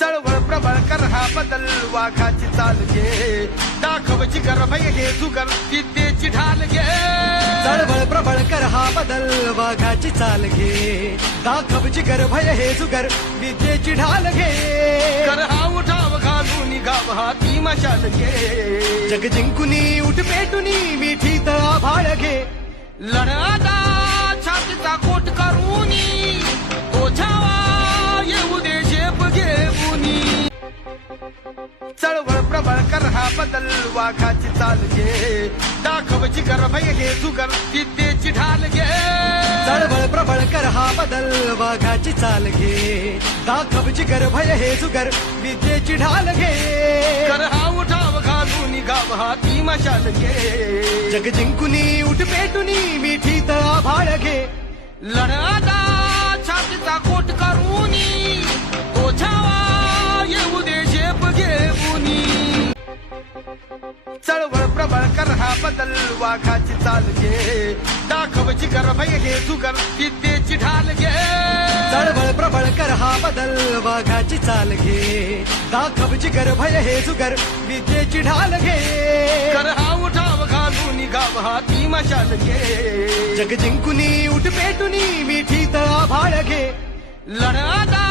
चळवळ प्रबळ कर हा बदल वाघाची चाल घे दाखवची गर्भय घे जुगर विद्येची ढाल घे चळवळ प्रबळ कर हा बदल वाघाची चाल घे दाखवची गर्भय हे जुगर विद्येची ढाल घे कर हा उठाव घालून गाव हाती मशाल घे जग जिंकुनी उठ पेटुनी मिठी तळा भाळ घे लढादा छातीचा कोट करूनी ओझावा येऊ दे झेप घेऊनी चळवळ प्रबळ कर हा बदल वाघाची चाल घे दाखवची गर्भय घे जुगर विद्येची ढाल घे चळवळ प्रबळ कर हा बदल वाघाची चाल घे दाखवची गर्भय हे जुगर विद्येची ढाल घे कर हा उठाव घालून गाव हाती मशाल घे जग जिंकुनी उठ पेटुनी मिठी तळा भाळ घे लढादा छातीचा कोट करूनी ओझावा येऊ दे झेप घेऊनी चळवळ प्रबळ कर हा बदल वाघाची चाल घे दाखवची गर्भय घे जुगर विद्येची ढाल घे चळवळ प्रबळ कर हा बदल वाघाची चाल घे दाखवची गर्भय हे जुगर विद्येची ढाल घे कर हा उठाव घालून गाव हाती मशाल घे जग जिंकुनी उठ पेटुनी मिठी तळा भाळ घे लढादा